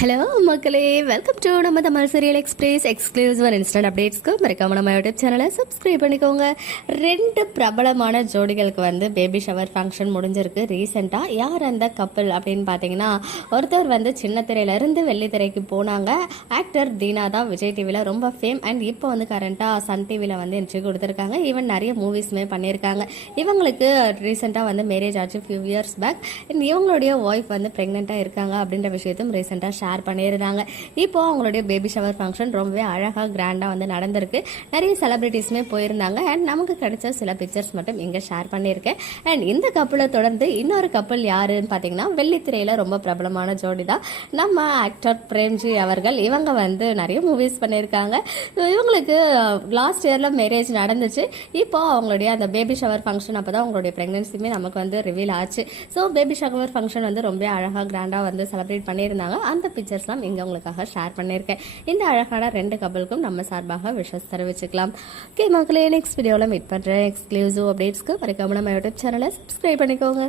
Hello மக்களே. Welcome to நம்ம Tamil serial express exclusive instant அப்டேட்ஸ்க்கு மறக்காம நம்ம யூடியூப் சேனலை சப்ஸ்கிரைப் பண்ணிக்கோங்க. ரெண்டு பிரபலமான ஜோடிகளுக்கு வந்து பேபி ஷவர் ஃபங்க்ஷன் முடிஞ்சிருக்கு. ரீசெண்டாக யார் அந்த கப்பல் அப்படின்னு பார்த்தீங்கன்னா ஒருத்தர் வந்து சின்ன திரையிலேருந்து வெள்ளித்திரைக்கு போனாங்க. ஆக்டர் தீனா தான் விஜய் டிவியில் ரொம்ப ஃபேம் அண்ட் இப்போ வந்து கரண்ட்டாக சன் டிவியில் வந்து என்ட்ரி கொடுத்துருக்காங்க. ஈவன் நிறைய மூவிஸுமே பண்ணியிருக்காங்க. இவங்களுக்கு ரீசெண்டாக வந்து மேரேஜ் ஆச்சு ஃபியூ இயர்ஸ் பேக் அண்ட் இவங்களுடைய ஒய்ஃப் வந்து ப்ரெக்னெண்ட்டாக இருக்காங்க அப்படின்ற விஷயத்தையும் ரீசெண்டாக ஷேர் ஷேர் பண்ணியிருந்தாங்க. இப்போ அவங்களுடைய பேபி ஷவர் ஃபங்க்ஷன் ரொம்பவே அழகாக கிராண்டாக வந்து நடந்திருக்கு. நிறைய செலிப்ரிட்டிஸுமே போயிருந்தாங்க. அண்ட் நமக்கு கிடைச்ச சில பிக்சர்ஸ் மட்டும் இங்கே ஷேர் பண்ணியிருக்கேன். அண்ட் இந்த கப்பலை தொடர்ந்து இன்னொரு கப்பல் யாருன்னு பார்த்தீங்கன்னா வெள்ளித்திரையில் ரொம்ப பிரபலமான ஜோடி தான். நம்ம ஆக்டர் பிரேம்ஜி அவர்கள் இவங்க வந்து நிறைய மூவிஸ் பண்ணியிருக்காங்க. இவங்களுக்கு லாஸ்ட் இயரில் மேரேஜ் நடந்துச்சு. இப்போ அவங்களுடைய அந்த பேபி ஷவர் ஃபங்க்ஷன் அப்போ தான் அவங்களுடைய ப்ரெக்னன்சியுமே நமக்கு வந்து ரிவீல் ஆச்சு. ஸோ பேபி ஷவர் ஃபங்க்ஷன் வந்து ரொம்ப அழகாக கிராண்டாக வந்து செலிப்ரேட் பண்ணியிருந்தாங்க. அந்த பிக்சர்ஸ்லாம் இங்கே உங்களுக்காக ஷேர் பண்ணியிருக்கேன். இந்த அழகான ரெண்டு கப்பலுக்கும் நம்ம சார்பாக விஷஸ் தெரிவிச்சுக்கலாம். ஓகே மக்களே நெக்ஸ்ட் வீடியோவில் மீட் பண்ணுறேன் எக்ஸ்க்ளூசிவ் அப்டேட்ஸ்க்கு மறக்காம நம்ம யூடியூப் சேனலை சப்ஸ்கிரைப் பண்ணிக்கோங்க.